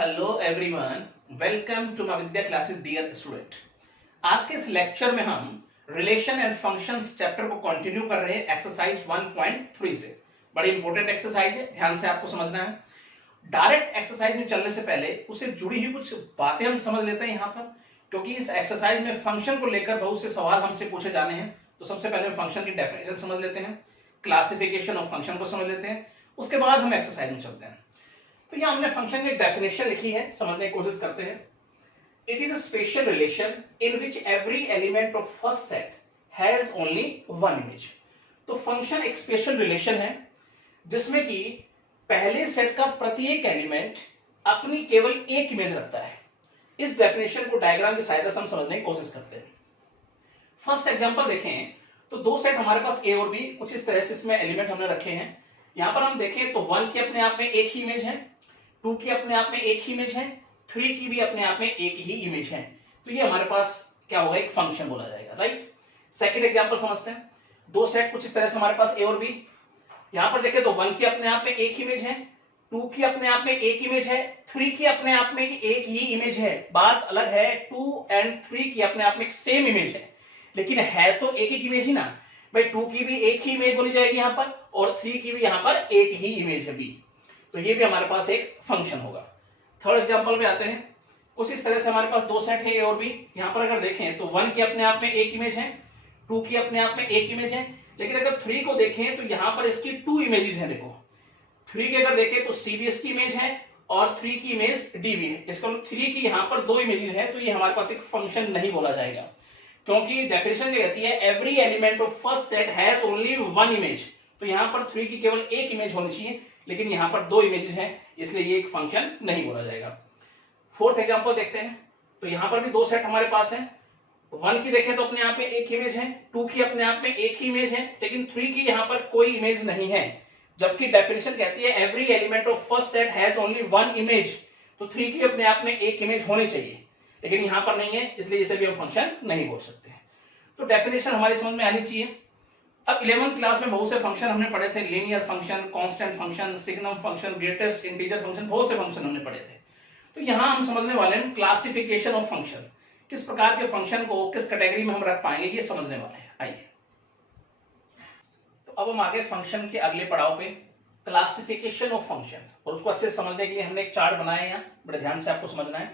Hello everyone, welcome to my Vidya classes dear student. आज के इस लेक्चर में हम रिलेशन एंड फंक्शंस चैप्टर को कंटिन्यू कर रहे हैं एक्सरसाइज 1.3 से। बड़ी इंपॉर्टेंट एक्सरसाइज है, ध्यान से आपको समझना है। डायरेक्ट एक्सरसाइज में चलने से पहले उससे जुड़ी हुई कुछ बातें हम समझ लेते हैं यहाँ पर, क्योंकि इस एक्सरसाइज में फंक्शन को लेकर बहुत से सवाल हमसे पूछे जाने हैं। तो सबसे पहले फंक्शन की डेफिनेशन समझ लेते हैं, क्लासिफिकेशन ऑफ फंक्शन को समझ लेते हैं, उसके बाद हम एक्सरसाइज में चलते हैं। तो यहाँ हमने फंक्शन की डेफिनेशन लिखी है, समझने की कोशिश करते हैं। It is a special relation in which every element of first set has only one image. तो फंक्शन एक स्पेशल रिलेशन है जिसमें कि पहले सेट का प्रत्येक एलिमेंट अपनी केवल एक इमेज रखता है। इस डेफिनेशन को डायग्राम की सहायता से हम समझने की कोशिश करते हैं। फर्स्ट एग्जांपल देखें तो दो सेट हमारे पास ए और बी, कुछ इस तरह से इसमें एलिमेंट हमने रखे हैं। यहां पर हम देखें तो 1 की अपने आप में एक ही इमेज है, 2 की अपने आप में एक ही इमेज है, 3 की भी अपने आप में एक ही इमेज है। तो ये हमारे पास क्या होगा, एक फंक्शन बोला जाएगा, राइट। सेकंड एग्जांपल समझते हैं। दो सेट कुछ इस तरह से हमारे पास ए और बी। यहां पर देखें तो 1 की अपने आप में एक इमेज है, 2 की अपने आप में एक इमेज है, 3 की अपने आप में एक ही इमेज है। बात अलग है, 2 एंड 3 की अपने आप में सेम इमेज है, लेकिन है तो एक एक इमेज ही ना भाई। 2 की भी एक ही इमेज बोली जाएगी यहां पर, और 3 की भी यहां पर एक ही इमेज है बी। तो ये भी हमारे पास एक फंक्शन होगा। थर्ड एग्जांपल में आते हैं। कुछ इस तरह से हमारे पास दो सेट है ए और बी। यहां पर अगर देखें तो 1 की अपने आप में एक इमेज है, 2 की अपने आप में एक इमेज है, लेकिन अगर 3 को देखें तो यहां पर इसकी 2 इमेजेस हैं। देखो 3 की अगर देखें तो सी भी इसकी इमेज है और 3 की इमेज डी भी है। इसका मतलब 3 की यहां पर 2 इमेजेस है, तो ये हमारे पास एक फंक्शन नहीं बोला जाएगा, क्योंकि डेफिनेशन क्या कहती है, every element of first set has only one image. तो यहां पर 3 की केवल एक इमेज होनी चाहिए, लेकिन यहां पर 2 इमेजेस हैं, इसलिए ये एक फंक्शन नहीं बोला जाएगा। फोर्थ एग्जांपल देखते हैं। तो यहां पर भी दो सेट हमारे पास है। 1 की देखें तो अपने आप में एक इमेज है, 2 की अपने आप में एक ही इमेज है, लेकिन 3 की यहां पर कोई इमेज नहीं है। जबकि डेफिनेशन कहती है every element of first set has only one image. तो 3 की अपने आप में एक इमेज होनी चाहिए, लेकिन यहां पर नहीं है, इसलिए इसे भी हम फंक्शन नहीं बोल सकते। तो डेफिनेशन हमारी समझ में आनी चाहिए। अब 11th क्लास में बहुत से फंक्शन हमने पढ़े थे, linear function, constant function, signum function, greatest integer function, बहुत से फंक्शन हमने पढ़े थे। तो यहां हम समझने वाले हैं क्लासिफिकेशन ऑफ फंक्शन, किस प्रकार के फंक्शन को किस कैटेगरी में हम रख पाएंगे, ये समझने वाले हैं। आइए, तो अब हम आगे फंक्शन के अगले पड़ाव पे, क्लासिफिकेशन ऑफ फंक्शन। और उसको अच्छे से समझने के लिए हमने एक चार्ट बनाया है, यहाँ बड़े ध्यान से आपको समझना है।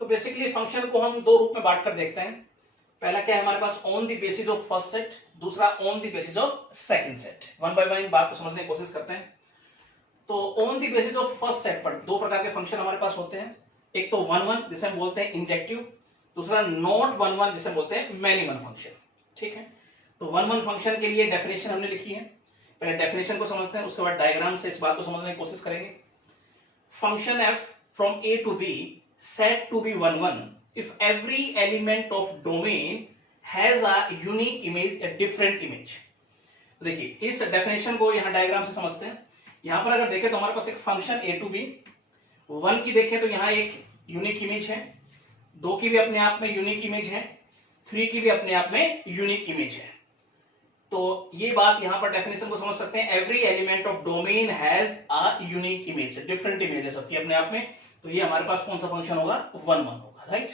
तो बेसिकली फंक्शन को हम दो रूप में बांट कर देखते हैं। पहला क्या है हमारे पास, on the basis of first set, दूसरा on the basis of second set. One by one बात को समझने की कोशिश करते हैं। तो on the basis of first set पर दो प्रकार के फंक्शन हमारे पास होते हैं। एक तो 1 1 जिसे हम बोलते हैं इंजेक्टिव, दूसरा नॉट 1 1 जिसे हम बोलते हैं मैनी वन फंक्शन। ठीक है, तो 1 1 फंक्शन के लिए डेफिनेशन हमने लिखी है। पहले डेफिनेशन को समझते हैं, उसके बाद डायग्राम से इस बात को समझने की कोशिश करेंगे। Function F from A to B said to be 1 1 if every element of domain has a unique image, a different image। तो देखिए इस डेफिनेशन को यहां डायग्राम से समझते हैं। यहां पर अगर देखें तो हमारे पास एक फंक्शन ए टू बी, 1 की देखें तो यहां एक यूनिक इमेज है, 2 की भी अपने आप में यूनिक इमेज है, 3 की भी अपने आप में यूनिक इमेज है। तो ये बात यहां पर डेफिनेशन को समझ सकते हैं, every element of domain has a unique image, different image है सबकी अपने आप में। तो ये हमारे पास कौन सा फंक्शन होगा, 1 1 होगा, राइट।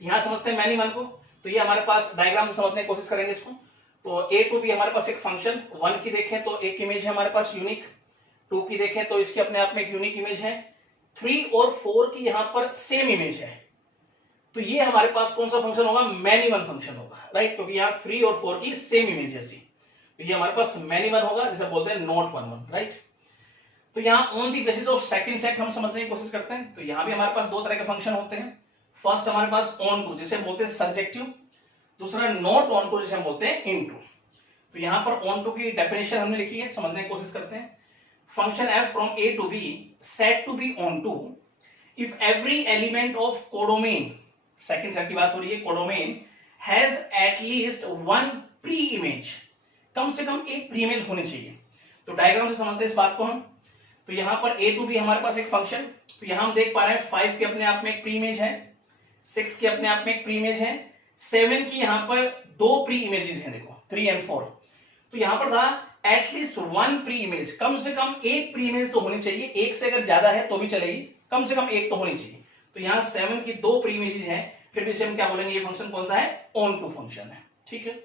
यहां समझते हैं मैनी वन को। तो ये हमारे पास डायग्राम से समझने की कोशिश करेंगे इसको। तो ए टू बी हमारे पास एक फंक्शन, 1 की देखें तो एक इमेज है हमारे पास यूनिक, 2 की देखें तो इसके अपने आप में एक यूनिक इमेज है, 3 और 4 की यहां पर सेम इमेज है। तो ये हमारे पास कौन सा फंक्शन होगा, मैनी वन फंक्शन होगा, राइट, क्योंकि यहाँ 3 और 4 की सेम इमेज है। तो ये हमारे पास मैनी वन होगा, जिसे बोलते हैं नॉट 1 1, राइट। तो यहां on the basis of second set हम समझने की कोशिश करते हैं। तो यहां भी हमारे पास दो तरह के फंक्शन होते हैं। फर्स्ट हमारे पास ऑन टू जिसे हम बोलते हैं सर्जेक्टिव, दूसरा नॉट ऑन टू जिसे हम बोलते हैं इनटू। तो यहां पर ऑन टू की डेफिनेशन हमने लिखी है, समझने की कोशिश करते हैं। Function F from A to B set to B onto if every element of codomain, second set की बात हो रही है, codomain has at least one pre image, कम से कम एक प्री इमेज होनी चाहिए। तो डायग्राम से समझते हैं इस बात को हम। तो यहां पर ए टू बी हमारे पास एक फंक्शन, तो यहां हम देख पा रहे हैं 5 के अपने आप में एक प्री इमेज है, 6 के अपने आप में एक प्री इमेज है, 7 की यहां पर दो प्री इमेजेस हैं, देखो 3 एंड 4। तो यहां पर था एटलीस्ट वन प्री इमेज, कम से कम एक प्री इमेज तो होनी चाहिए, एक से अगर ज्यादा है तो भी चलेगी, कम से कम एक तो होनी चाहिए। तो यहाँ 7 की 2 प्री इमेजेस हैं, फिर भी से हम क्या बोलेंगे, ये फंक्शन कौन सा है, ऑन टू फंक्शन है। ठीक है,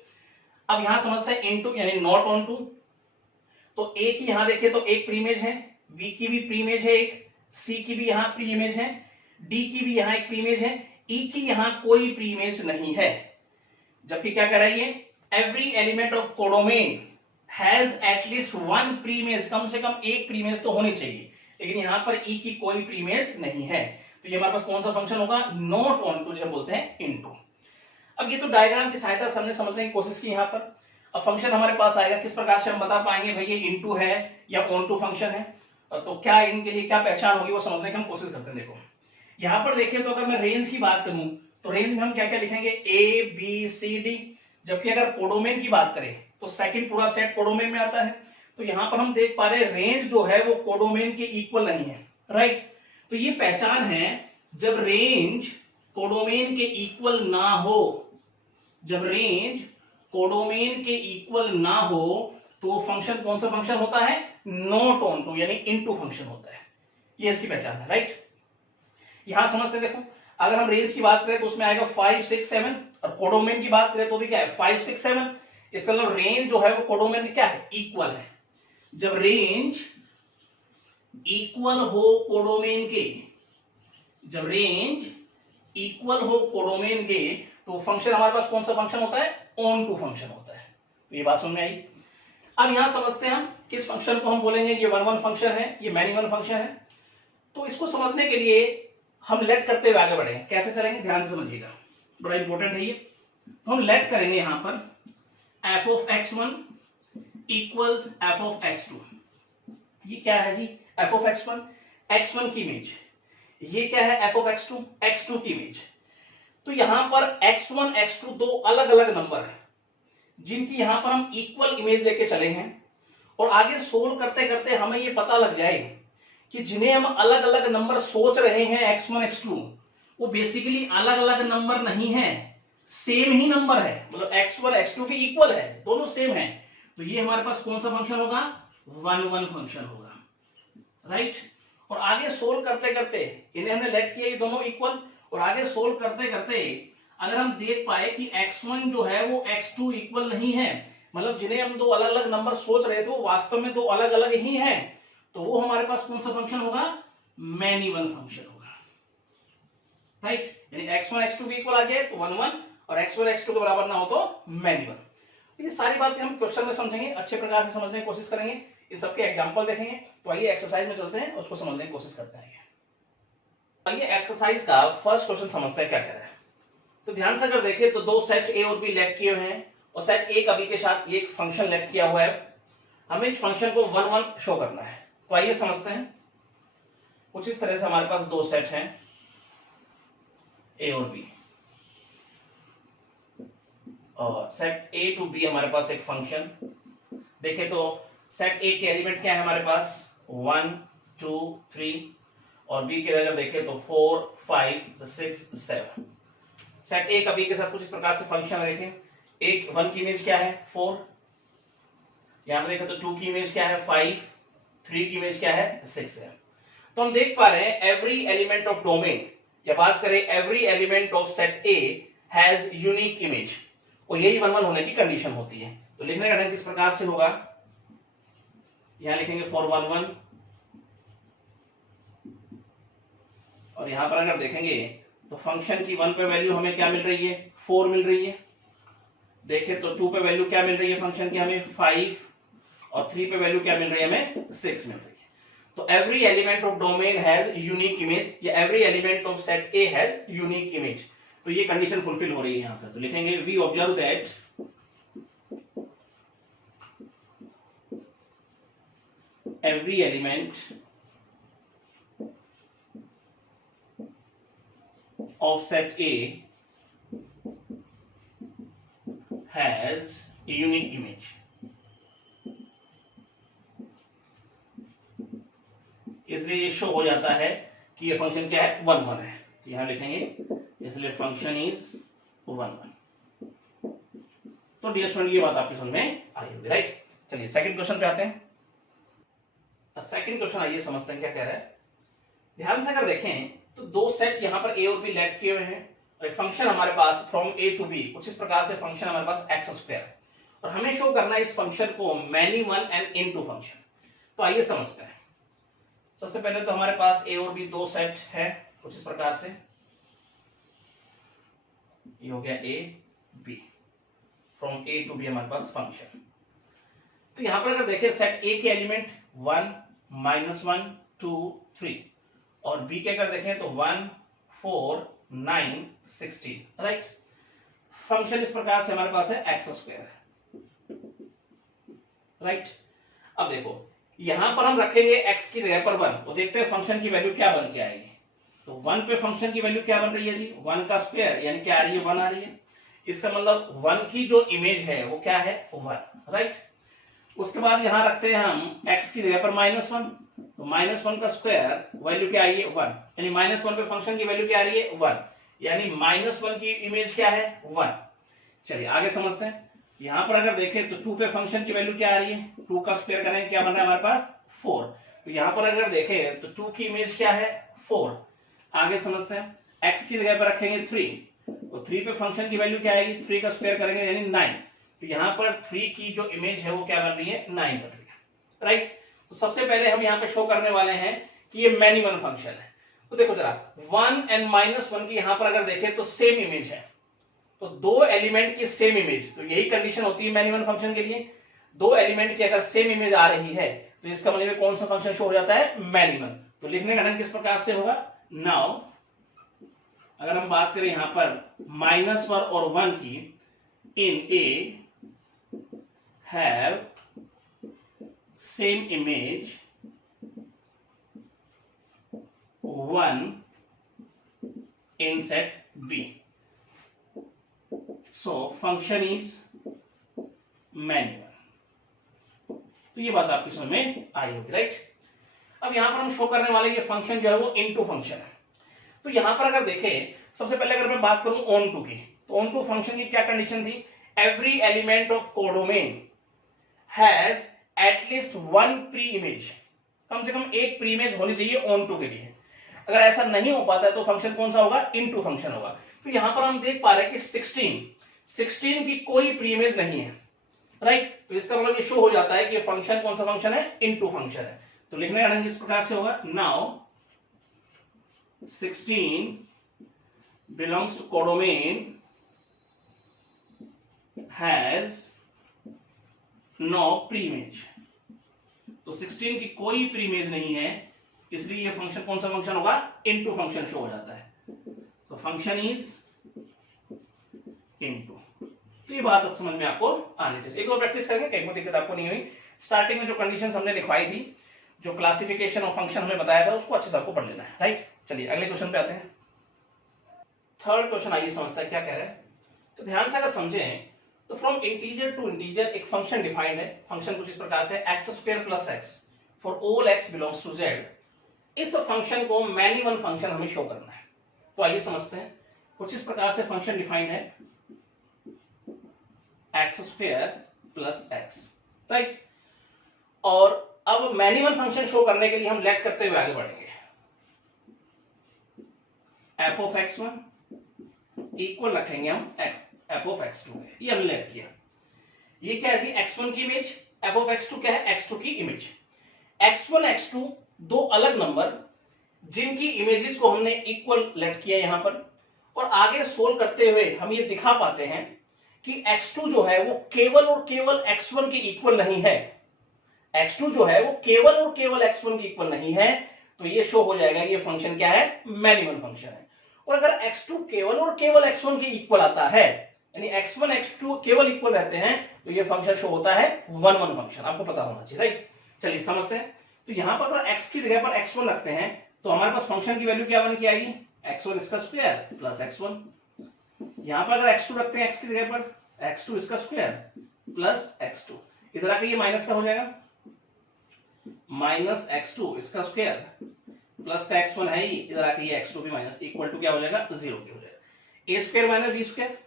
अब यहां समझते हैं इनटू यानी नॉट ऑन टू। तो ए की यहां देखें तो एक प्री इमेज है, बी की भी प्री इमेज है एक, सी की भी यहां प्री इमेज है, डी की भी यहां एक प्री इमेज है, ई की यहां कोई प्री इमेज नहीं है। जबकि क्या कह रहा है ये, every element of codomain has at least one pre image, कम से कम एक प्री इमेज तो होनी चाहिए, लेकिन यहां पर ई की कोई प्री इमेज नहीं है। तो ये हमारे पास कौन सा फंक्शन होगा, नॉट ऑन टू, जिसे बोलते हैं इनटू। अब ये तो डायग्राम की सहायता से हमने समझने की कोशिश की यहाँ पर। अब फंक्शन हमारे पास आएगा, किस प्रकार से हम बता पाएंगे भाई ये इनटू है या ऑन टू फंक्शन है, तो क्या इनके लिए क्या पहचान होगी वो समझने की हम कोशिश करते हैं। देखो यहां पर देखिए, तो अगर मैं रेंज की बात करूं तो रेंज में हम क्या क्या लिखेंगे, ए बी सी डी। जबकि अगर कोडोमेन की बात करें तो सेकंड पूरा सेट कोडोमेन में आता है। तो यहां पर हम देख पा रहे हैं रेंज जो है वो कोडोमेन के इक्वल नहीं है, राइट। तो ये पहचान है, जब रेंज कोडोमेन के इक्वल ना हो, जब रेंज कोडोमेन के इक्वल ना हो तो फंक्शन कौन सा फंक्शन होता है, नॉट ऑन टू यानी इनटू फंक्शन होता है। ये इसकी पहचान है, राइट। यहां समझते देखो, अगर हम रेंज की बात करें तो उसमें आएगा 5 6 7, और कोडोमेन की बात करें तो भी क्या है 5 6 7। इसका मतलब रेंज जो है वो कोडोमेन के क्या है, इक्वल है। जब रेंज इक्वल हो कोडोमेन के, जब रेंज इक्वल हो कोडोमेन के, तो फंक्शन हमारे पास कौन सा फंक्शन होता है, ऑन टू फंक्शन होता है। तो ये बात समझ में आई। अब यहां समझते हैं हम किस फंक्शन को हम बोलेंगे, ये वन वन फंक्शन है, ये मैनी वन फंक्शन है। तो इसको समझने के लिए हम लेट करते हुए आगे बढ़े, कैसे चलेंगे ध्यान से समझिएगा, बड़ा इंपॉर्टेंट है ये। तो हम लेट करेंगे यहां पर f of x1 equal f of x2। ये क्या है जी, f ऑफ x1 की इमेज, ये क्या है f ऑफ x2 की इमेज। तो यहां पर x1 x2 दो अलग अलग नंबर है जिनकी यहां पर हम इक्वल इमेज लेके चले हैं, और आगे सोल्व करते करते हमें ये पता लग जाए कि जिन्हें हम अलग अलग नंबर सोच रहे हैं x1 x2, वो बेसिकली अलग अलग नंबर नहीं है, सेम ही नंबर है, मतलब x1 x2 के इक्वल है, दोनों सेम है। तो ये हमारे पास कौन सा फंक्शन होगा, वन वन फंक्शन होगा, राइट। और आगे सोल्व करते करते इन्हें हमने लेट किया ये दोनों इक्वल, और आगे सोल्व करते करते अगर हम देख पाए कि x1 जो है वो x2 इक्वल नहीं है, मतलब जिन्हें हम दो अलग अलग नंबर सोच रहे थे वो वास्तव में दो अलग अलग ही हैं, तो वो हमारे पास कौन सा फंक्शन होगा, मैनी वन फंक्शन होगा, राइट। यानी x1 x2 भी इक्वल आ जाए तो वन वन, और x1 x2 के बराबर ना हो तो मैनी वन। ये सारी बातें हम क्वेश्चन में समझेंगे, अच्छे प्रकार से समझने की कोशिश करेंगे, इन सबके एग्जांपल देखेंगे। तो आइए एक्सरसाइज में चलते हैं, उसको समझने की कोशिश करते हैं। आइए एक्सरसाइज का फर्स्ट क्वेश्चन समझते हैं क्या कह रहा है। तो ध्यान से अगर देखें तो दो सेट ए और बी लेट किए हुए हैं, और सेट ए का बी के साथ एक फंक्शन लेट किया हुआ है। हमें इस फंक्शन को वन वन शो करना है। तो आइए समझते हैं। कुछ इस तरह से हमारे पास दो सेट हैं ए और बी, और सेट ए टू बी हमारे पास एक फंक्शन। देखें तो सेट ए के एलिमेंट क्या है हमारे पास, 1 2 3, और बी के अगर देखें तो 4 5 6 7। सेट ए का बी के साथ कुछ इस प्रकार से फंक्शन है। देखें, एक 1 की इमेज क्या है 4, यहां पर देखें तो 2 की इमेज क्या है 5, 3 की इमेज क्या है 6 है। तो हम देख पा रहे हैं एवरी एलिमेंट ऑफ डोमेन, या बात करें every element of set A has unique image, और यही वन वन होने की कंडीशन होती है। तो लिखने का ढंग किस प्रकार से होगा, यहां लिखेंगे 4 1 1, और यहां पर अगर देखेंगे तो फंक्शन की 1 पे वैल्यू हमें क्या मिल रही है 4 मिल रही है। देखें तो 2 पे वैल्यू क्या मिल रही है फंक्शन की हमें 5, और 3 पे वैल्यू क्या मिल रही है हमें 6 मिल रही है। तो every element of domain has unique image, या every element of set A has unique image. तो ये कंडीशन फुलफिल हो रही है यहां पर। तो लिखेंगे we observe that every element of set A has a unique image। इसलिए ये शो हो जाता है कि ये फंक्शन क्या है 1 1 है। तो यहां लिखेंगे इसलिए फंक्शन इज 1 1। तो डियर स्टूडेंट ये बात आपकी समझ में आई होगी, राइट। चलिए सेकंड क्वेश्चन पे आते हैं। सेकंड क्वेश्चन आइए समझते हैं क्या कह रहा है। ध्यान से अगर देखें तो दो सेट यहां पर ए और बी लेट किए हुए हैं और एक फंक्शन हमारे पास फ्रॉम ए टू बी, कुछ इस प्रकार से फंक्शन हमारे पास एक्स स्क्वायर, और हमें शो करना है इस फंक्शन को many one and into function. तो आइए समझते हैं। सबसे पहले तो हमारे पास ए और बी दो सेट है कुछ इस प्रकार से, ये हो गया A B, from A to B हमारे पास फंक्शन। तो यहां पर अगर देखें सेट ए के एलिमेंट 1 -1 2 3 और बी के अगर देखें तो 1 4 9 16, राइट। फंक्शन इस प्रकार से हमारे पास है एक्स स्क्वायर, राइट। अब देखो यहां पर हम रखेंगे x की जगह पर 1, तो देखते हैं फंक्शन की वैल्यू क्या बन के आएगी। तो 1 पे फंक्शन की वैल्यू क्या बन रही है जी, 1 का स्क्वायर यानी क्या आ रही है, 1 आ रही है। इसका मतलब 1 की जो इमेज है वो क्या है, 1, राइट। उसके बाद यहां रखते हैं हम x की जगह पर -1, तो -1 का स्क्वायर वैल्यू क्या आई है, 1, यानी -1 पे फंक्शन की वैल्यू क्या आ रही है, 1, यानी -1 की इमेज क्या है, 1। चलिए आगे समझते हैं। यहां पर अगर देखें तो 2 पे फंक्शन की वैल्यू क्या आ रही है, 2 का स्क्वायर करें क्या बन रहा है हमारे पास, 4। तो यहां पर अगर देखें तो 2 की इमेज क्या है, 4। आगे समझते हैं, x की जगह पर रखेंगे 3, तो 3 पे फंक्शन की वैल्यू क्या आएगी, 3 का स्क्वायर करेंगे यानी 9। तो यहां पर 3 की जो इमेज है वो क्या बन रही है, 9 बन रही है, राइट। तो सबसे पहले हम यहां पे शो करने वाले हैं कि ये मैनी वन फंक्शन है। तो देखो जरा 1 एंड -1 की यहां पर अगर देखें तो सेम इमेज है, तो दो एलिमेंट की सेम इमेज, तो यही कंडीशन होती है मैनी वन फंक्शन के लिए। दो एलिमेंट की अगर सेम इमेज आ रही है तो इसका मतलब कौन सा फंक्शन शो हो जाता है, मैनी वन। तो लिखने का ढंग किस प्रकार से होगा, नाउ अगर हम बात करें यहां पर -1 और 1 की, in A have same image 1 in set B, so function is many one. तो ये बात आपकी समझ में आई होगी, राइट। अब यहां पर हम शो करने वाले ये फंक्शन जो है वो इनटू फंक्शन है। तो यहां पर अगर देखें सबसे पहले अगर मैं बात करूं ऑन टू की, तो ऑन टू फंक्शन की क्या कंडीशन थी, every element of codomain has at least 1 pre image, कम से कम एक प्री इमेज होनी चाहिए ऑन टू के लिए। अगर ऐसा नहीं हो पाता है तो फंक्शन कौन सा होगा, इनटू फंक्शन होगा। तो यहां पर हम देख पा रहे हैं कि 16 की कोई प्री इमेज नहीं है, राइट। तो इसका मतलब ये शो हो जाता है कि फंक्शन कौन सा फंक्शन है, इनटू फंक्शन है। तो लिखने का ढंग इस प्रकार से होगा, now 16 belongs to codomain has no pre image. तो 16 की कोई प्री इमेज नहीं है, इसलिए ये फंक्शन कौन सा फंक्शन होगा, इनटू फंक्शन शो हो जाता है। तो फंक्शन इज इनटू। तो ये बात समझ में आपको आनी चाहिए, एक बार प्रैक्टिस करेंगे, कहीं कोई दिक्कत आपको नहीं हुई। स्टार्टिंग में जो कंडीशन हमने लिखवाई थी, जो क्लासिफिकेशन ऑफ फंक्शन हमें बताया था, उसको अच्छे से आपको पढ़ लेना है, राइट। चलिए अगले क्वेश्चन पे आते हैं। थर्ड क्वेश्चन आइए समझते हैं क्या कह रहे हैं। तो ध्यान से अगर समझें तो फ्रॉम इंटीजर टू इंटीजर एक फंक्शन डिफाइंड है। फंक्शन कुछ इस प्रकार से X square plus X for all X belongs to Z. इस फंक्शन को मैनी वन फंक्शन हमें शो करना है। तो आइए समझते हैं, कुछ इस प्रकार से फंक्शन डिफाइंड है, X square plus x, right. और अब मैनी वन फंक्शन शो करने के लिए हम लेट करते हुए आगे बढ़ेंगे। एफ ऑफ x1 इक्वल रखेंगे हम एफ ऑफ x2, ये हमने लेट किया। ये क्या है, x1 की इमेज, एफ ऑफ x2 क्या है, x2 की इमेज। x1 x2 दो अलग नंबर जिनकी इमेजेस को हमने इक्वल लेट किया यहां पर, और आगे सोल्व करते हुए हम ये दिखा पाते हैं कि x2 जो है वो केवल और केवल x1 के इक्वल नहीं है। x2 जो है वो केवल और केवल x1 के इक्वल नहीं है, तो ये शो हो जाएगा ये फंक्शन क्या है, मैनी वन फंक्शन है। और अगर x2 केवल और केवल x1 के इक्वल आता है, यानी x1 x2 केवल इक्वल रहते हैं, तो ये फंक्शन शो होता है वन वन फंक्शन, आपको पता होना चाहिए, राइट। चलिए समझते हैं। तो यहां पर अगर x की जगह पर x1 रखते हैं तो हमारे पास फंक्शन की वैल्यू क्या बन के आएगी, x1 इसका स्क्वायर प्लस x1। यहां पर अगर x2 रखते हैं x की जगह पर x2 इसका स्क्वायर प्लस x2, इधर आके ये माइनस का हो जाएगा, माइनस x2 इसका स्क्वायर प्लस का x1 है ही, इधर आके ये x2 भी माइनस, इक्वल टू क्या हो जाएगा, 0 की हो जाएगा। a square minus b square,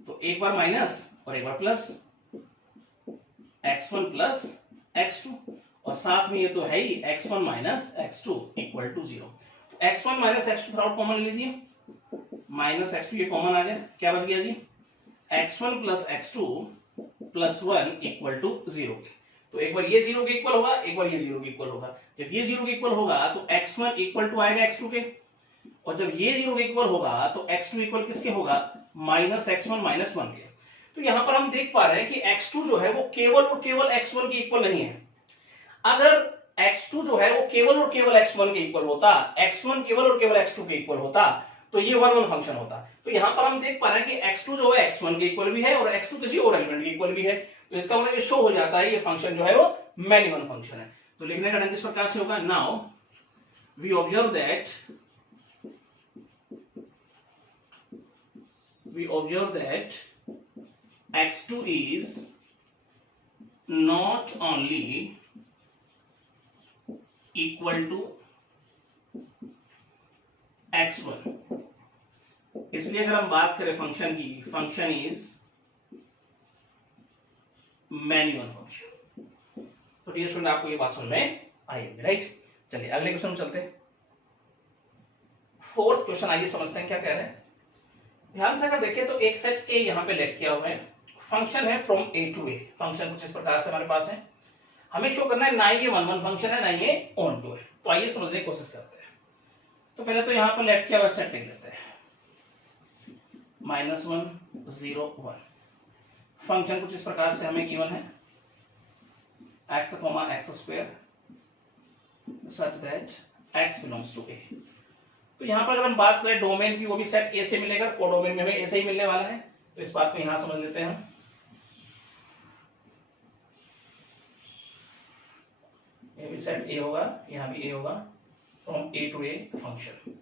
तो एक बार माइनस और एक बार प्लस, x1 प्लस x2, और साथ में ये तो है ही x1 minus x2 equal to 0। x1 minus X two थोड़ा कॉमन लीजिए, माइनस एक्स टू ये कॉमन आ गया, क्या बच गया जी x1 plus x2 plus 1 equal to 0। तो एक बार ये 0 के इक्वल होगा, एक बार ये 0 के इक्वल होगा। जब ये 0 के इक्वल होगा तो x1 इक्वल टू आएगा x2 के, और जब ये 0 के इक्वल होगा तो x2 इक्वल किसके होगा, माइनस x1 माइनस 1 के। तो यहां पर हम देख पा रहे हैं कि x2 जो है वो केवल और केवल x1 के इक्वल नहीं है। अगर x2 जो है वो केवल और केवल x1 के इक्वल होता, x1 केवल और केवल x2 के इक्वल होता, तो ये 1 1 फंक्शन होता। तो यहां पर हम देख पा रहे हैं कि x2 जो है x1 के इक्वल भी है और x2 किसी और एलिमेंट के इक्वल भी है। तो इसका मतलब ये शो हो जाता है ये फंक्शन जो है वो मैनी वन फंक्शन है। तो लिखने का ढंग इस प्रकार से होगा, now we observe that x2 is not only equal to x1, इसलिए अगर हम बात करें फंक्शन की, function is many one function. तो डियर स्टूडेंट आपको ये बात समझ में आएगी, राइट। चलिए अगले क्वेश्चन में चलते हैं। फोर्थ क्वेश्चन आइए समझते हैं क्या कह रहे हैं। ध्यान से अगर देखें तो एक सेट ए यहां पे लेट किया हुआ है, फंक्शन है from A to A. Function कुछ इस प्रकार से हमारे पास है, हमें शो करना है ना ये 1 1 फंक्शन है ना ये ऑन टू है। तो आइए समझने की कोशिश करते हैं। तो पहले तो यहां पर लेट किया हुआ सेट लिख लेते हैं, -1 0 1। फंक्शन कुछ इस प्रकार से हमें गिवन है, x, x square such that x belongs to A. तो यहां पर अगर हम बात करें डोमेन की, वो भी सेट ए से मिलेगा, कोडोमेन में हमें ए से ही मिलने वाला है। तो इस बात को यहां समझ लेते हैं हम। ये भी सेट ए होगा, यहां भी ए होगा, from A to A function.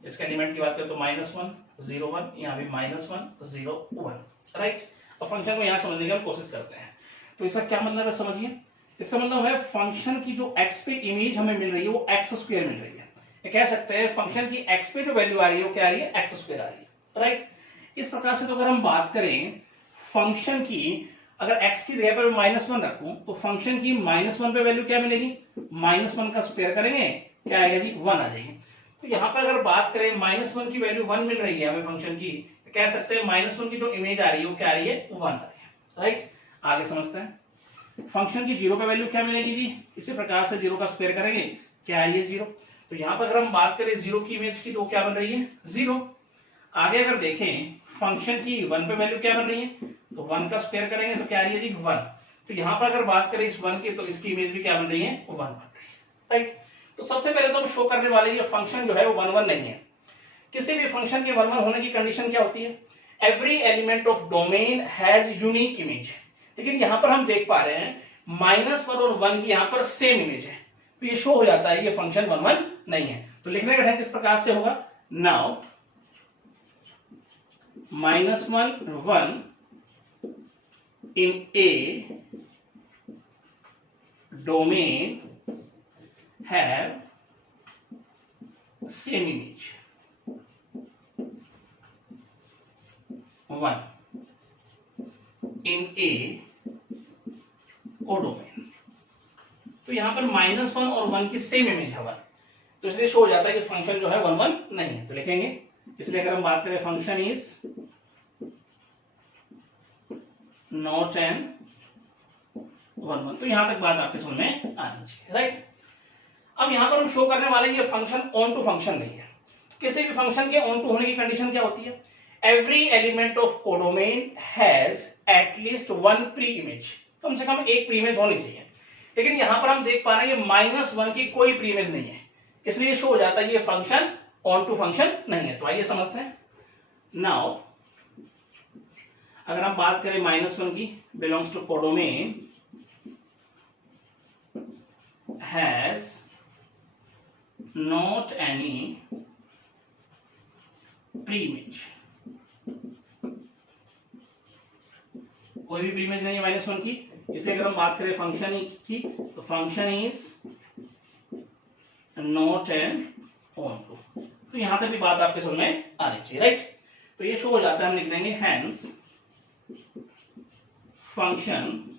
इसके एलिमेंट की बात करें तो -1 0 1, यहां भी -1 0 1, राइट। अब फंक्शन को यहां समझने की हम कोशिश करते हैं। तो इसका क्या मतलब है समझिए, इसका मतलब है फंक्शन की जो x पे इमेज हमें मिल रही है वो x स्क्वायर मिल रही है। ये कह सकते हैं फंक्शन की x पे जो वैल्यू आ रही है वो क्या आ रही है, x स्क्वायर आ रही है, राइट। इस प्रकार से तो अगर हम बात करें फंक्शन की, अगर x की जगह पर -1 रखूं तो फंक्शन की -1 पे वैल्यू क्या मिलेगी, -1 का स्क्वायर करेंगे क्या आएगा जी 1 आ जाएगी। तो यहां पर अगर बात करें -1 की वैल्यू 1 मिल रही है हमें फंक्शन की, तो कह सकते हैं -1 की जो इमेज आ रही है वो क्या आ रही है 1 आ रही है, राइट। आगे समझते हैं फंक्शन की 0 पे वैल्यू क्या मिलेगी जी, इसी प्रकार से 0 का स्क्वायर करेंगे क्या आ रही है 0। तो यहां पर अगर हम बात करें 0 की इमेज की तो क्या बन रही है 0। आगे अगर देखें फंक्शन की 1 पे वैल्यू क्या बन रही है, तो 1 का स्क्वायर करेंगे तो क्या आ रही है जी 1। तो यहां पर अगर बात करें इस 1 की तो इसकी इमेज भी क्या बन रही है 1 बन रही है, राइट। तो सबसे पहले तो हम शो करने वाले ये फंक्शन जो है वो 1 1 नहीं है। किसी भी फंक्शन के 1 1 होने की कंडीशन क्या होती है, every element of domain has unique image. लेकिन यहां पर हम देख पा रहे हैं -1 और 1 की यहां पर सेम इमेज है, तो ये शो हो जाता है ये फंक्शन 1 1 नहीं है। तो लिखने का ढंग किस प्रकार से होगा, now -1 1 in a domain have same image 1 in a codomain. तो यहां पर -1 और 1 की सेम इमेज है 1, तो इसलिए शो हो जाता है कि फंक्शन जो है 1 1 नहीं है। तो लिखेंगे, इसलिए अगर हम बात करें फंक्शन इज नॉट एन 1 1, तो यहां तक बात आपके समझ में आनी चाहिए, राइट। अब यहां पर हम शो करने वाले ये फंक्शन ऑन टू फंक्शन नहीं है। किसी भी फंक्शन के ऑन टू होने की कंडीशन क्या होती है, every element of codomain has at least 1 pre image, कम से कम एक प्री इमेज होनी चाहिए। लेकिन यहां पर हम देख पा रहे हैं ये -1 की कोई प्री इमेज नहीं है, इसलिए शो हो जाता है ये फंक्शन ऑन टू फंक्शन नहीं है। तो आइए समझते हैं। नाउ अगर हम बात करें -1 की, belongs to codomain has not any pre image, कोई भी प्री इमेज नहीं है -1 की। इसलिए अगर हम बात करें फंक्शन की तो function is not an onto. तो यहां तक भी बात आपके समझ में आनी चाहिए, राइट। तो ये शो हो जाता है, हम लिख देंगे hence function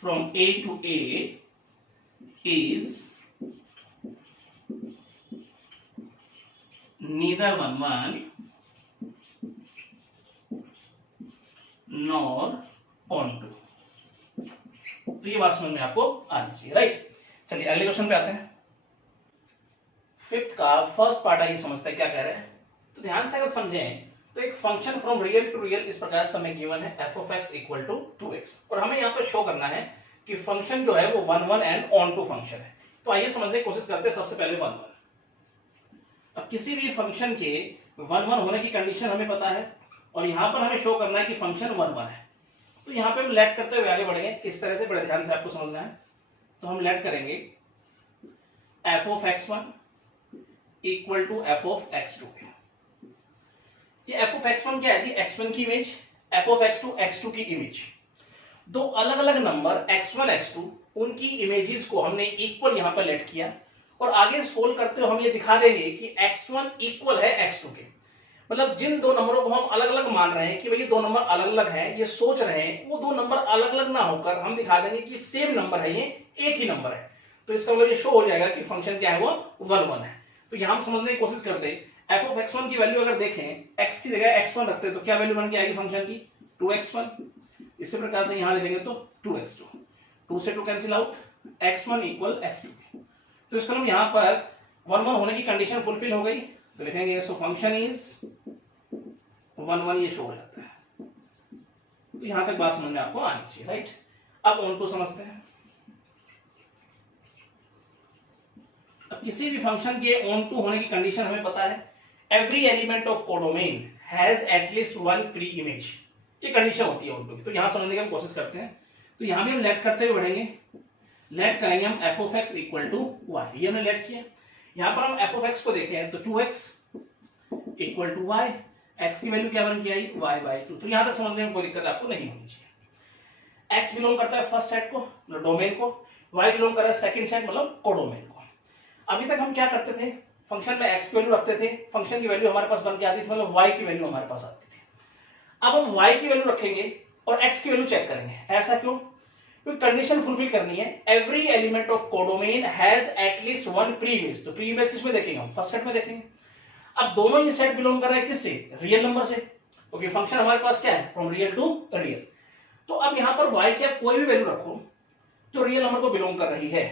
from A to A is neither 1 1 nor on 2। तो ये बात समझ में आपको आनी चाहिए, राइट। चलिए अगले क्वेश्चन पे आते हैं। फिफ्थ का फर्स्ट पार्ट आइए समझते हैं क्या कह रहे हैं। तो ध्यान से अगर समझें तो एक function from real to real इस प्रकार से हमें गिवन है f of x equal to 2x, और हमें यहाँ पर शो करना है कि फंक्शन जो है वो 1 1 एंड ऑन टू फंक्शन है। तो आइए समझने की कोशिश करते हैं। सबसे पहले 1 1। अब किसी भी फंक्शन के 1 1 होने की कंडीशन हमें पता है, और यहाँ पर हमें शो करना है कि फंक्शन 1 1 है। तो यहाँ पे हम लेट करते हुए आगे बढ़ेंगे। किस तरह से, बड़े ध्यान से आपको समझना है। तो हम लेट करेंगे f of x1 equal to f of x2। ये f of x1 क्या है जी? x1 की image, f of x2 x2 की इमेज। दो अलग अलग नंबर x1 x2 उनकी इमेजेस को हमने इक्वल यहां पर लेट किया, और आगे सोल्व करते हुए हम ये दिखा देंगे कि x1 इक्वल है x2 के। मतलब जिन दो नंबरों को हम अलग अलग मान रहे हैं कि भाई ये दो नंबर अलग अलग हैं, ये सोच रहे हैं, वो दो नंबर अलग अलग ना होकर हम दिखा देंगे कि सेम नंबर है, ये एक ही नंबर है। तो इसका मतलब ये शो हो जाएगा कि फंक्शन क्या है, वो 1 1 है। तो यहां हम समझने की कोशिश करते हैं। f of x1 की वैल्यू अगर देखें, x की जगह x1 रखते तो क्या वैल्यू बन के आएगी फंक्शन की? 2x1। इसी प्रकार से यहां लिखेंगे तो 2x2। 2 से 2 cancel out, x1 equal x2। तो इसका मतलब यहां पर 1 1 होने की कंडीशन फुलफिल हो गई। तो लिखेंगे सो फंक्शन इज 1 1, ये शो हो जाता है। तो यहां तक बात समझ में आपको आनी चाहिए, राइट। अब ऑन टू समझते हैं। अब किसी भी फंक्शन के ऑन टू होने की कंडीशन हमें पता है, every element of codomain has at least one pre image. ये कंडीशन होती है ऑन टू की। तो यहां समझने की हम कोशिश करते हैं। तो यहां भी हम लेट करते हुए बढ़ेंगे। लेट करेंगे हम f of x equal to y, ये हमने लेट किया। यहां पर हम f of x को देखें तो 2x equal to y, x की वैल्यू क्या बन के आई? y by 2। तो यहां तक समझने में कोई दिक्कत आपको नहीं होनी चाहिए। x बिलोंग करता है फर्स्ट सेट को, मतलब डोमेन को, y बिलोंग कर रहा है सेकंड सेट, मतलब कोडोमेन को। अभी तक हम क्या करते थे, फंक्शन में x की वैल्यू रखते थे, फंक्शन की वैल्यू हमारे पास बन के आती थी, मतलब y की वैल्यू हमारे पास आती थी। अब हम y की वैल्यू रखेंगे और x की वैल्यू चेक करेंगे। ऐसा क्यों? क्योंकि कंडीशन फुलफिल करनी है, every element of codomain has at least one pre image. तो प्री इमेज किसमें देखेंगे हम? फर्स्ट सेट में देखेंगे। अब दोनों ही सेट बिलोंग कर रहे हैं किससे? रियल नंबर से, क्योंकि फंक्शन हमारे पास क्या है? From real to real. तो अब यहां पर y की आप कोई भी वैल्यू रखो जो रियल नंबर को बिलोंग कर रही है,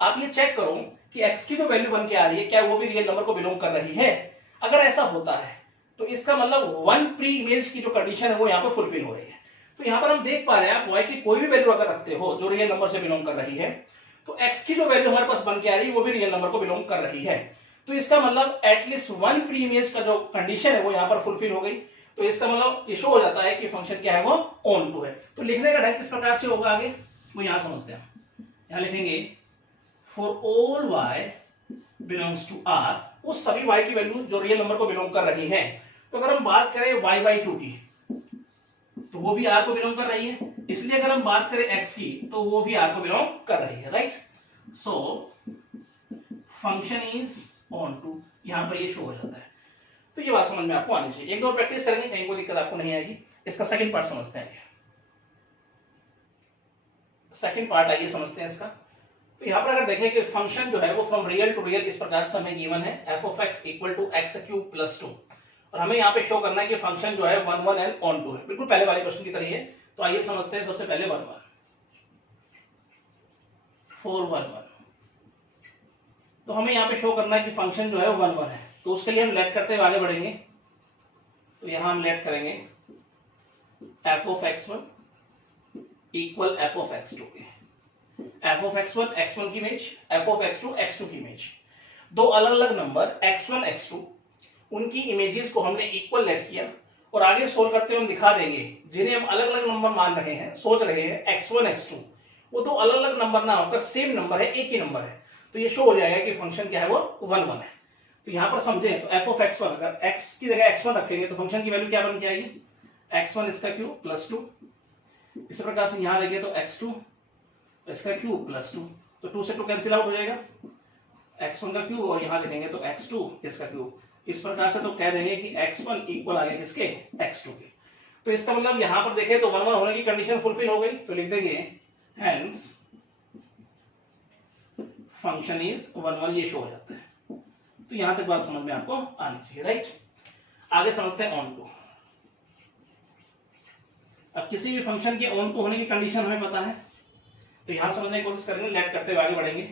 आप ये चेक करो कि x की जो वैल्यू बन के आ रही है क्या वो भी रियल नंबर को बिलोंग कर रही है। अगर ऐसा होता है तो इसका मतलब वन प्री इमेज की जो कंडीशन है वो यहाँ पर फुलफिल हो रही है। तो यहाँ पर हम देख पा रहे हैं, आप y की कोई भी वैल्यू अगर रखते हो जो रियल नंबर से बिलोंग कर रही है, तो x की जो वैल्यू हमारे पास बन के आ रही है वो भी रियल नंबर को बिलोंग कर रही है। तो इसका मतलब एटलीस्ट वन प्री इमेज का जो कंडीशन है वो यहाँ पर फुलफिल हो गई। तो इसका मतलब ये शो हो जाता है कि फंक्शन क्या है, वो ऑन टू है। तो लिखने का ढंग किस प्रकार से होगा आगे वो यहाँ समझते हैं। यहाँ लिखेंगे for all y belongs to r, उस सभी y की वैल्यू जो रियल नंबर को बिलोंग कर रही है। तो अगर हम बात करें y बाई 2 की तो वो भी r को बिलोंग कर रही है, इसलिए अगर हम बात करें x की तो वो भी r को बिलोंग कर रही है, right. So function is onto, यहां पर ये शो हो जाता है। तो ये बात समझ में आपको आनी चाहिए। एक दो प्रैक्टिस करेंगे, कहीं कोई दिक्कत आपको नहीं आएगी। इसका सेकंड पार्ट समझते हैं। सेकंड पार्ट आइए समझते हैं इसका। तो यहां पर अगर देखें कि फंक्शन जो है वो फ्रॉम रियल टू रियल इस प्रकार से हमें गिवन है f of x equal to x cube plus 2, और हमें यहाँ पे शो करना है कि फंक्शन जो है 1 1 एंड ऑन टू है, बिल्कुल पहले वाले क्वेश्चन की तरह है। तो आइए समझते हैं। सबसे पहले 1 1 4 1 1। तो हमें यहाँ पे शो करना है कि फंक्शन जो है वो 1 1 है। तो उसके लिए हम लेट करते हुए आगे बढ़ेंगे। तो यहां हम लेट करेंगे f of x1 equal f of x2 के। f of x1 x1 की image, f of x2 x2 की इमेज। दो अलग अलग नंबर x1 x2 उनकी इमेजेस को हमने इक्वल लेट किया, और आगे सोल्व करते हुए हम दिखा देंगे जिन्हें हम अलग अलग नंबर मान रहे हैं, सोच रहे हैं x1 x2, वो दो अलग अलग नंबर ना होकर सेम नंबर है, एक ही नंबर है। तो ये शो हो जाएगा कि फंक्शन क्या है, वो 1 1 है। तो यहां पर समझे तो f of x1 अगर x की जगह x1 रखेंगे तो फंक्शन की वैल्यू क्या बन के आएगी? x1 इसका क्यूब प्लस 2। इसी प्रकार से यहां देंगे तो x2 इसका क्यूब प्लस 2, तो 2 से 2 कैंसिल आउट हो जाएगा, x1 का क्यूब, और यहां लिखेंगे तो x2 इसका क्यूब। इस प्रकार से तो कह देंगे कि x1 इक्वल आ गया किसके? x2 के। तो इसका मतलब यहां पर देखें तो 1 1 होने की कंडीशन फुलफिल हो गई। तो लिख देंगे हेंस फंक्शन इज 1 1, ये शो हो जाता है। तो यहां तक बात समझ में आपको आनी चाहिए, राइट। आगे समझते हैं ऑन टू। अब किसी भी फंक्शन के ऑन टू होने की कंडीशन हमें पता है, तो यहां समझने की कोशिश करेंगे, लेट करते हुए आगे बढ़ेंगे।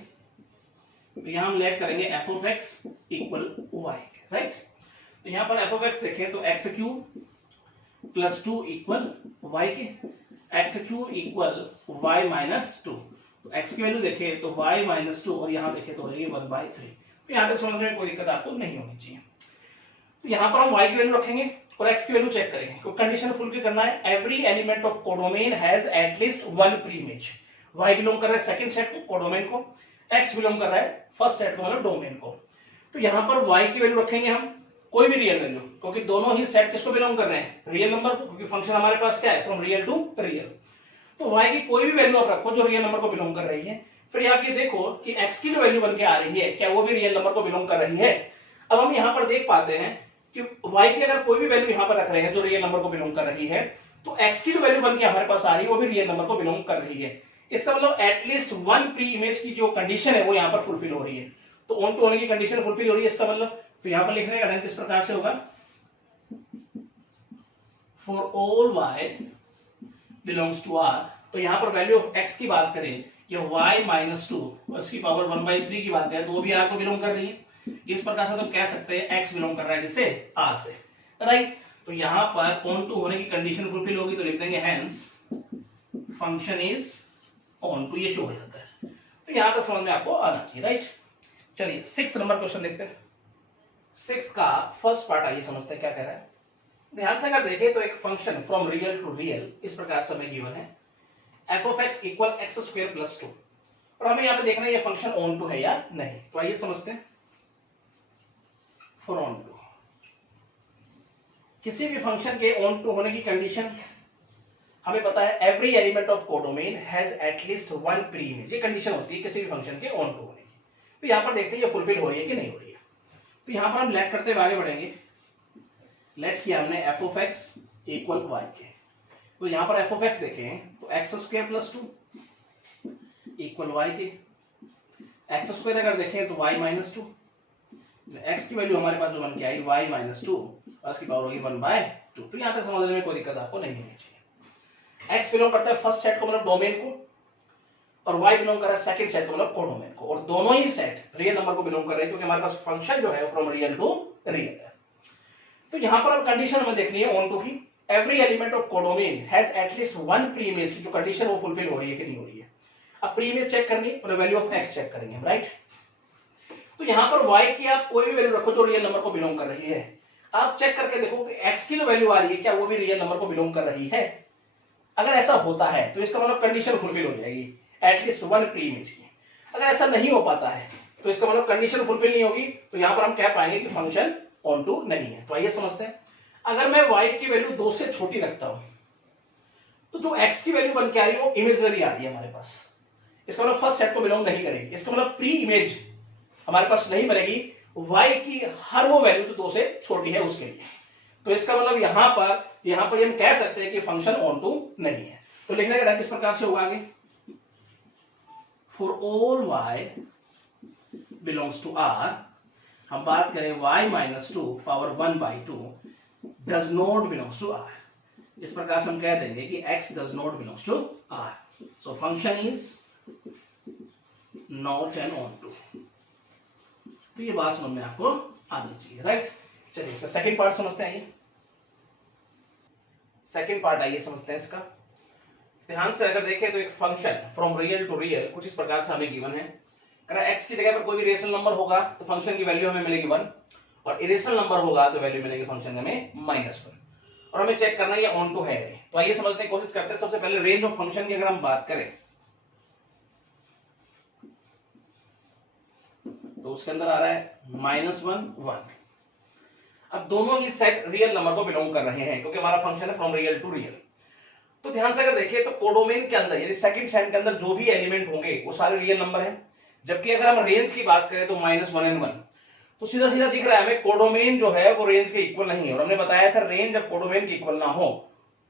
तो यहां हम लेट करेंगे F of X equal Y, right. तो यहां पर एफ ऑफ एक्स देखें तो X cube plus 2 equal Y के, X cube equal Y minus 2। तो एक्स की वैल्यू देखें तो वाई माइनस 2 और यहां देखें तो ये 1/3। तो यहां तक समझने में कोई दिक्कत आपको नहीं होनी चाहिए। तो यहां पर हम y की वैल्यू रखेंगे और x की वैल्यू चेक करेंगे, क्योंकि कंडीशन फुलफिल करना है। Every element of codomain has at least one pre image. y belong कर रहा है सेकंड सेट को, कोडोमेन को, x बिलोंग कर रहा है फर्स्ट सेट को, मतलब डोमेन को। तो यहां पर y की वैल्यू रखेंगे हम कोई भी रियल वैल्यू, क्योंकि दोनों ही सेट किसको बिलोंग कर रहे हैं, रियल नंबर को, क्योंकि फंक्शन हमारे पास क्या है, फ्रॉम रियल टू रियल। तो y की कोई भी वैल्यू आप रखो जो रियल नंबर को बिलोंग कर रही है। फिर आप ये देखो कि x की जो वैल्यू बन के आ रही है, क्या वो भी रियल नंबर को बिलोंग कर रही है। अब हम यहां पर देख पाते हैं कि y की अगर कोई भी वैल्यू यहां पर रख रहे हैं जो रियल नंबर को बिलोंग कर रही है, तो x की जो वैल्यू बन के हमारे पास आ रही है वो भी रियल नंबर को बिलोंग कर रही है। इसका मतलब एटलीस्ट वन प्री इमेज की जो कंडीशन है वो यहां पर फुलफिल हो रही है। तो ऑन टू होने की कंडीशन फुलफिल हो रही है, इसका मतलब तो यहां पर लिखने का ढंग किस प्रकार से होगा, for all y belongs to r। तो यहां पर वैल्यू ऑफ x की बात करें, ये y माइनस 2 और इसकी पावर 1/3 की बात है, तो वो भी r को बिलोंग कर रही है। इस प्रकार से तो कह सकते हैं x बिलोंग कर रहा है जिससे r से, राइट। तो यहां पर ऑन टू होने की कंडीशन फुलफिल होगी, तो लिख देंगे hence function is onto, ये शो हो जाता है। तो यहां पर समझ में आपको आना चाहिए, राइट। चलिए 6th नंबर क्वेश्चन देखते हैं। 6th का फर्स्ट पार्ट आइए समझते हैं क्या कह रहा है। ध्यान से अगर देखें तो एक function from real to real इस प्रकार से हमें गिवन है, F of X equal X square plus 2, और हमें यहां पे देखना है ये फंक्शन ऑन टू है या नहीं। तो आइए समझते हैं। फॉर ऑन टू, किसी भी फंक्शन के ऑन टू होने की कंडीशन हमें पता है, every element of codomain has at least one pre image, ये कंडीशन होती है किसी भी फंक्शन के ऑन टू होने की। तो यहां पर देखते हैं ये फुलफिल हो रही है कि नहीं हो रही है। तो यहां पर हम लेट करते हुए आगे बढ़ेंगे। लेट किया हमने F of X equal Y के, तो यहां पर एफ ऑफ एक्स देखें तो X square plus 2 equal Y के, एक्स स्क्वायर अगर देखें तो वाई माइनस 2, एक्स की वैल्यू हमारे पास जो बन के आई वाई माइनस 2 और इसकी पावर होगी 1/2। तो यहां तक समझने में कोई दिक्कत आपको नहीं होनी चाहिए। एक्स बिलोंग करता है फर्स्ट सेट को, मतलब डोमेन को, और वाई बिलोंग कर रहा है सेकंड सेट को, मतलब कोडोमेन को, और दोनों ही सेट रियल नंबर को बिलोंग कर रहे हैं, क्योंकि हमारे पास फंक्शन जो है फ्रॉम रियल टू रियल है। तो यहां पर अब कंडीशन हमें देखनी है ऑन टू की, every element of codomain has at least one pre image की जो कंडीशन वो फुलफिल हो रही है कि नहीं हो रही है। अब प्री इमेज चेक करनी है, मतलब वैल्यू ऑफ एक्स चेक करेंगे, राइट। तो यहां पर y की आप कोई भी वैल्यू रखो जो रियल नंबर को बिलोंग कर रही है। आप चेक करके देखो कि x की जो वैल्यू आ रही है क्या वो भी रियल नंबर को बिलोंग कर रही है। अगर ऐसा होता है तो इसका मतलब कंडीशन फुलफिल हो जाएगी, एटलीस्ट वन प्री इमेज की। अगर ऐसा नहीं हो पाता है तो इसका मतलब कंडीशन फुलफिल नहीं होगी, तो यहां पर हम कह पाएंगे कि फंक्शन ऑन टू नहीं है। तो आइए समझते हैं। अगर मैं y की वैल्यू 2 से छोटी रखता हूं तो जो x की वैल्यू बन के आ रही है वो इमेजनरी आ रही है हमारे पास, इसका मतलब फर्स्ट सेट को बिलोंग नहीं करेगी। इसका मतलब प्री इमेज हमारे पास नहीं बनेगी y की हर वो वैल्यू जो 2 से छोटी है उसके लिए। तो इसका मतलब यहां पर हम कह सकते हैं कि फंक्शन ऑन टू नहीं है। तो लिखने का ढंग किस प्रकार से होगा आगे, for all y belongs to r, हम बात करें y minus 2 power 1/2 does not belongs to r। इस प्रकार से हम कह देंगे कि x does not belongs to r, so function is not an onto. तो ये बात समझ में आपको आनी चाहिए, राइट। चलिए इसका सेकंड पार्ट समझते हैं। सेकंड पार्ट आइए समझते हैं इसका। ध्यान से अगर देखें तो एक function from real to real कुछ इस प्रकार से हमें गिवन है। अगर x की जगह पर कोई भी रेशनल नंबर होगा तो फंक्शन की वैल्यू हमें मिलेगी 1, और इरेशनल नंबर होगा तो वैल्यू मिलेगी फंक्शन हमें -1, और हमें चेक करना है ये ऑन टू है। तो आइए समझने की कोशिश करते हैं। सबसे पहले रेंज ऑफ फंक्शन की अगर हम बात करें तो उसके अंदर आ रहा है -1 1। अब दोनों ही सेट रियल नंबर को बिलोंग कर रहे हैं क्योंकि हमारा फंक्शन है फ्रॉम रियल टू रियल। तो ध्यान से अगर देखिए तो कोडोमेन के अंदर यानी सेकंड सेट के अंदर जो भी एलिमेंट होंगे वो सारे रियल नंबर हैं। जबकि अगर हम रेंज की बात करें तो -1 और 1, तो सीधा सीधा दिख रहा है हमें कोडोमेन जो है वो रेंज के इक्वल नहीं है। और हमने बताया था रेंज जब कोडोमेन के इक्वल ना हो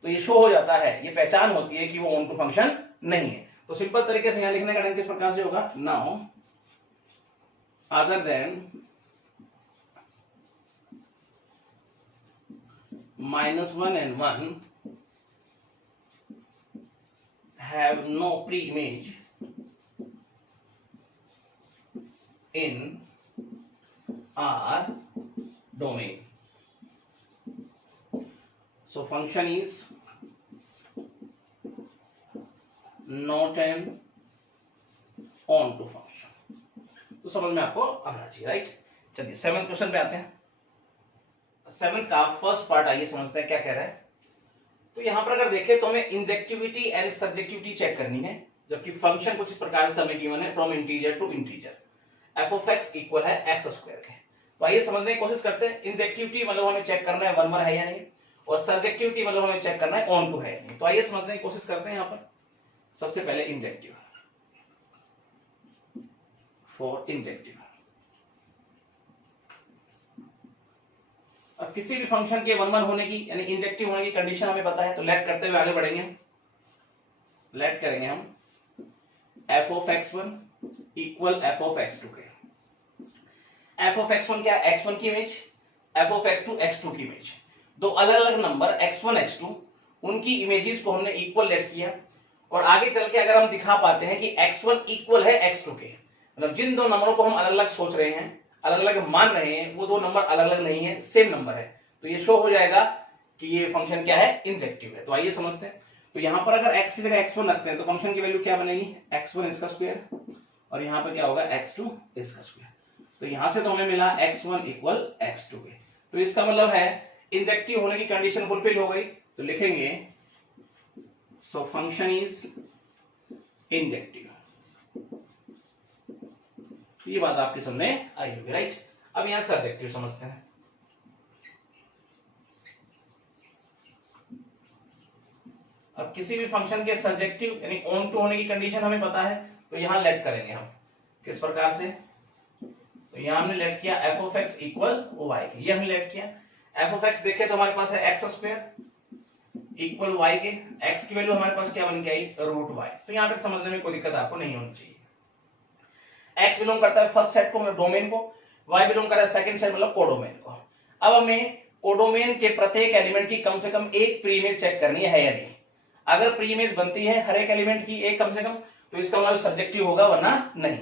तो ये शो हो जाता है, ये पहचान होती है कि वो ऑन टू फंक्शन नहीं है। तो सिंपल तरीके से यहां लिखने का ढंग किस प्रकार से होगा, now other than -1 and 1 have no pre-image in R domain. So function is not an onto function. तो समझ में आपको आना चाहिए, राइट। चलिए 7th क्वेश्चन पे आते हैं। 7th का फर्स्ट पार्ट आइए समझते हैं क्या कह रहा है। तो यहां पर अगर देखें तो हमें इंजेक्टिविटी एंड सब्जेक्टिविटी चेक करनी है, जबकि फंक्शन कुछ इस प्रकार से हमें गिवन है from integer to integer, F of X equal है एक्स स्क्वायर के। तो आइए समझने की कोशिश करते हैं। इंजेक्टिविटी मतलब हमें चेक करना है 1 1 है या नहीं, और सब्जेक्टिविटी मतलब हमें चेक करना है ऑन टू है या नहीं। तो आइए समझने की कोशिश करते हैं। यहां पर सबसे पहले इंजेक्टिव, फॉर इंजेक्टिव। अब किसी भी फंक्शन के 1 1 होने की यानी इंजेक्टिव होने की कंडीशन हमें पता है, तो लेट करते हुए आगे बढ़ेंगे। लेट करेंगे हम F of x1 equal F of x2 के। एफ ऑफ x1 क्या, x1 की image, F of x2 x2 की इमेज। दो अलग अलग नंबर x1 x2 उनकी इमेजेस को हमने इक्वल लेट किया, और आगे चल के अगर हम दिखा पाते हैं कि x1 इक्वल है x2 के, मतलब जिन दो नंबरों को हम अलग अलग सोच रहे हैं, अलग अलग मान रहे हैं, वो दो नंबर अलग अलग नहीं है, सेम नंबर है, तो ये शो हो जाएगा कि ये फंक्शन क्या है, इंजेक्टिव है। तो आइए समझते हैं। तो यहां पर अगर x की जगह x1 रखते हैं तो फंक्शन की वैल्यू क्या बनेगी, x1 इसका स्क्वायर, और यहां पर क्या होगा x2 इसका स्क्वायर। तो यहां से तो हमें मिला x1 इक्वल x2 के। तो इसका मतलब है इंजेक्टिव होने की कंडीशन फुलफिल हो गई। तो लिखेंगे सो फंक्शन इज इंजेक्टिव। ये बात आपकी समझ में आई होगी, राइट। अब यहां सब्जेक्टिव समझते हैं। अब किसी भी फंक्शन के सब्जेक्टिव यानी ऑन टू होने की कंडीशन हमें पता है, तो यहां लेट करेंगे हम किस प्रकार से। तो यहां हमने लेट किया F of X equal Y के, ये हमने लेट किया। एफ ऑफ एक्स देखें तो हमारे पास है एक्स स्क्वायर इक्वल वाई के, एक्स की वैल्यू हमारे पास क्या बन के आई, रूट वाई। तो यहां तक समझने में कोई दिक्कत आपको नहीं होनी चाहिए। एक्स बिलोंग करता है फर्स्ट सेट को, मतलब डोमेन को, वाई बिलोंग कर रहा है सेकंड सेट मतलब कोडोमेन को। अब हमें कोडोमेन के प्रत्येक एलिमेंट की कम से कम एक प्री इमेज चेक करनी है या नहीं। अगर प्री इमेज बनती है हर एक एलिमेंट की एक कम से कम, तो इसका मतलब सब्जेक्टिव होगा, वरना नहीं।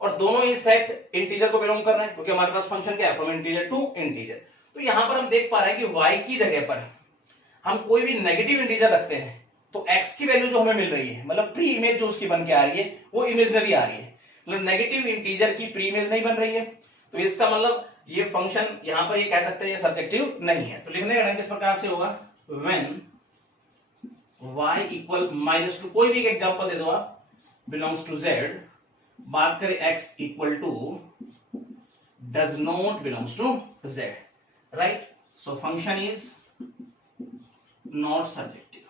और दोनों ही सेट इंटीजर को बिलोंग कर रहे हैं, क्योंकि हमारे पास फंक्शन क्या है, फ्रॉम इंटीजर टू इंटीजर। तो यहां पर हम देख पा रहे हैं कि y की जगह पर हम कोई भी नेगेटिव इंटीजर रखते हैं तो x की वैल्यू जो हमें मिल रही है, मतलब प्री इमेज जो उसकी बन के आ रही है, वो इमेजनरी आ रही है, मतलब नेगेटिव इंटीजर की प्री इमेज नहीं बन रही है। तो इसका मतलब ये फंक्शन यहां पर ये कह सकते हैं ये सब्जेक्टिव नहीं है। तो लिखने का ढंग किस प्रकार से होगा, व्हेन y इक्वल -2, कोई भी एक एग्जांपल दे दो आप, बिलोंग्स टू z, बात करें x equal to does not belongs to z, right. So function is not subjective.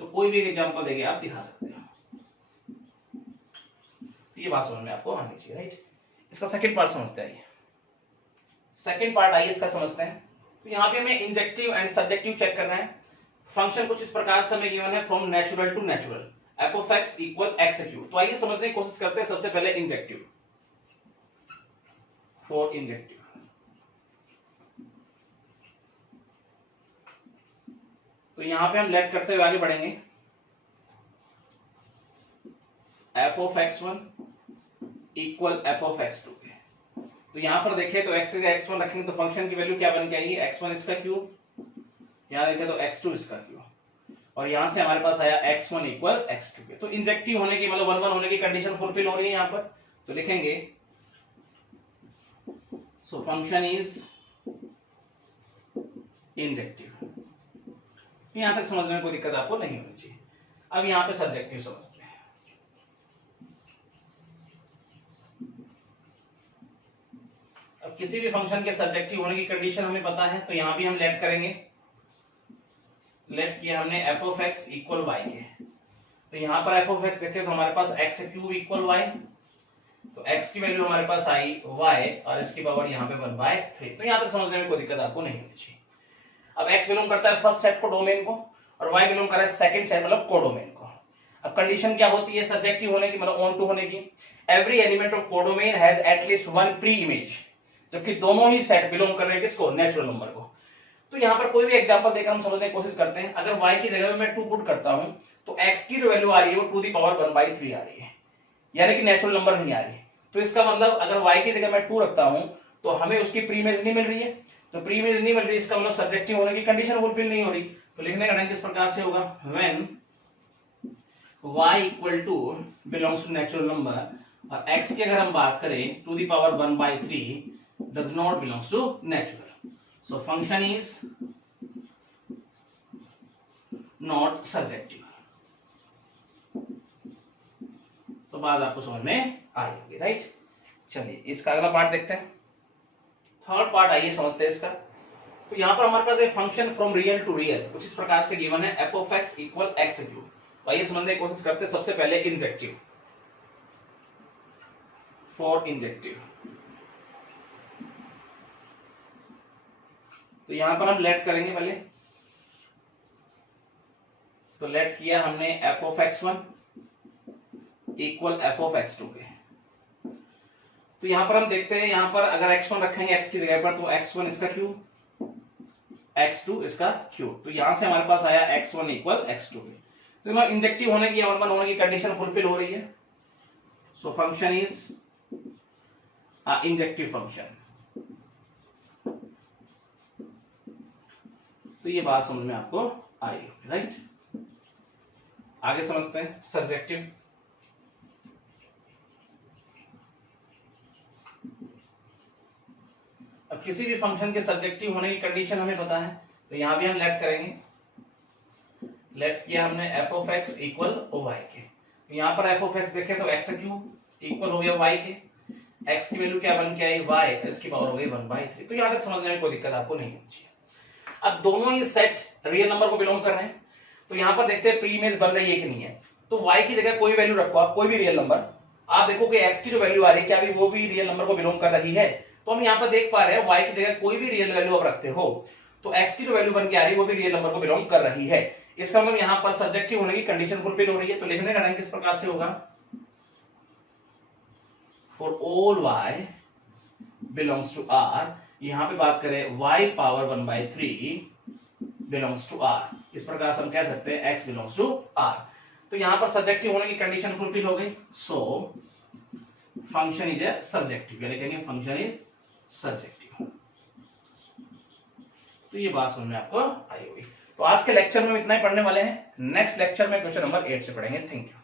तो कोई भी एक एग्जांपल देके आप दिखा सकते हो। ये बात समझ में आपको आनी चाहिए, राइट। इसका सेकंड पार्ट समझते हैं। सेकंड पार्ट आइए इसका समझते हैं। तो यहां पे हमें इंजेक्टिव एंड सब्जेक्टिव चेक करना है। फंक्शन कुछ इस प्रकार से हमें गिवन है from natural to natural, F of X equal X cube. तो आइए समझने की कोशिश करते हैं। सबसे पहले इंजेक्टिव, फॉर इंजेक्टिव। तो यहां पे हम लेट करते हुए आगे बढ़ेंगे। F of x1 equal F of x2 के। तो यहां पर देखें तो x का x1 रखेंगे तो फंक्शन की वैल्यू क्या बन के आएगी, x1 इसका क्यूब, यहां देखें तो x2 इसका क्यूब, और यहां से हमारे पास आया x1 इक्वल x2 के। तो इंजेक्टिव होने की मतलब 1 1 होने की कंडीशन फुलफिल हो रही है यहां पर। तो लिखेंगे सो फंक्शन इज इंजेक्टिव। यहां तक समझने में कोई दिक्कत आपको नहीं होनी चाहिए। अब यहां पे सब्जेक्टिव समझते हैं। अब किसी भी फंक्शन के सब्जेक्टिव होने की कंडीशन हमें पता है, तो यहां भी हम लेट करेंगे। लेट किया हमने F of X equal Y के। तो यहां पर एफ ऑफ एक्स देखें तो हमारे पास एक्स क्यूब इक्वल वाई, तो एक्स की वैल्यू हमारे पास आई वाई, और इसकी पावर यहां पे 1/3। तो यहां तक समझने में कोई दिक्कत आपको नहीं होनी चाहिए। अब x बिलोंग करता है फर्स्ट सेट को डोमेन को, और y बिलोंग कर रहा है सेकंड सेट मतलब कोडोमेन को। अब कंडीशन क्या होती है सब्जेक्टिव होने की, मतलब ऑन टू होने की, every element of codomain has at least one pre image, जबकि दोनों ही सेट बिलोंग कर रहे हैं किसको, नेचुरल नंबर को। तो यहाँ पर कोई भी एग्जांपल देकर हम समझने की कोशिश करते हैं। अगर y की जगह में मैं 2 पुट करता हूं तो x की जो वैल्यू आ रही है वो 2⁻1/3 आ रही है, यानी कि नेचुरल नंबर नहीं आ रही। तो इसका मतलब अगर y की जगह मैं 2 रखता हूं तो हमें उसकी प्री इमेज नहीं मिल रही है। तो प्री इमेज नहीं मिल रही, इसका मतलब सब्जेक्टिव होने की कंडीशन फुलफिल नहीं हो रही। तो लिखने का ढंग किस प्रकार से होगा, when y equal to belongs to natural number और x की अगर हम बात करें 2⁻1/3 does not belongs to natural, so function is not subjective. तो बात आपको समझ में आई होगी, राइट। चलिए इसका अगला पार्ट देखते हैं। थर्ड पार्ट आइए समझते हैं इसका। तो यहां पर हमारे पास एक function from real to real कुछ इस प्रकार से गिवन है, f of x equal x cube. तो आइए समझने की कोशिश करते हैं। सबसे पहले इंजेक्टिव, फॉर इंजेक्टिव, तो यहां पर हम लेट करेंगे पहले। तो लेट किया हमने f of x1 equal f of x2 के। तो यहां पर हम देखते हैं, यहां पर अगर x1 रखेंगे x की जगह पर तो x1 इसका क्यूब, x2 इसका क्यूब। तो यहां से हमारे पास आया x1 इक्वल x2 के। तो इंजेक्टिव होने की, ऑन होने की कंडीशन फुलफिल हो रही है। सो फंक्शन इज इंजेक्टिव फंक्शन। तो ये बात समझ में आपको आई, राइट। आगे समझते हैं सब्जेक्टिव। अब किसी भी फंक्शन के सब्जेक्टिव होने की कंडीशन हमें पता है, तो यहां भी हम लेट करेंगे। लेट किया हमने f of x equal y के। तो यहां पर f of x देखें तो x क्यूब इक्वल हो गया y के, x की वैल्यू क्या बन के आई y, इसकी पावर हो गई 1/3। तो यहां तक समझने में कोई दिक्कत आपको नहीं होनी चाहिए। अब दोनों ही सेट रियल नंबर को बिलोंग कर रहे हैं। तो यहां पर देखते हैं प्री इमेज बन रही है कि नहीं है। तो y की जगह कोई वैल्यू रखो आप, कोई भी रियल नंबर, आप देखो कि x की जो वैल्यू आ रही है क्या भी वो भी रियल नंबर को बिलोंग कर रही है। तो हम यहां पर देख पा रहे हैं y की जगह कोई भी रियल वैल्यू आप रखते हो तो x की जो वैल्यू बन के आ रही है वो भी रियल नंबर को बिलोंग कर रही है। इसका मतलब यहां पर सब्जेक्टिव होने की कंडीशन फुलफिल हो रही है। तो लिखने का ढंग किस प्रकार से होगा, for all y belongs to r, यहां पे बात करें y power 1/3 belongs to r, इस प्रकार से हम कह सकते हैं x बिलोंग्स टू r। तो यहां पर सब्जेक्टिव होने की कंडीशन फुलफिल हो गई। सो फंक्शन इज ए सब्जेक्टिव, क्या लिखेंगे, फंक्शन इज सब्जेक्टिव। तो ये बात समझ में आपको आई होगी। तो आज के लेक्चर में इतना ही पढ़ने वाले हैं। नेक्स्ट लेक्चर में क्वेश्चन नंबर 8 से पढ़ेंगे। Thank you.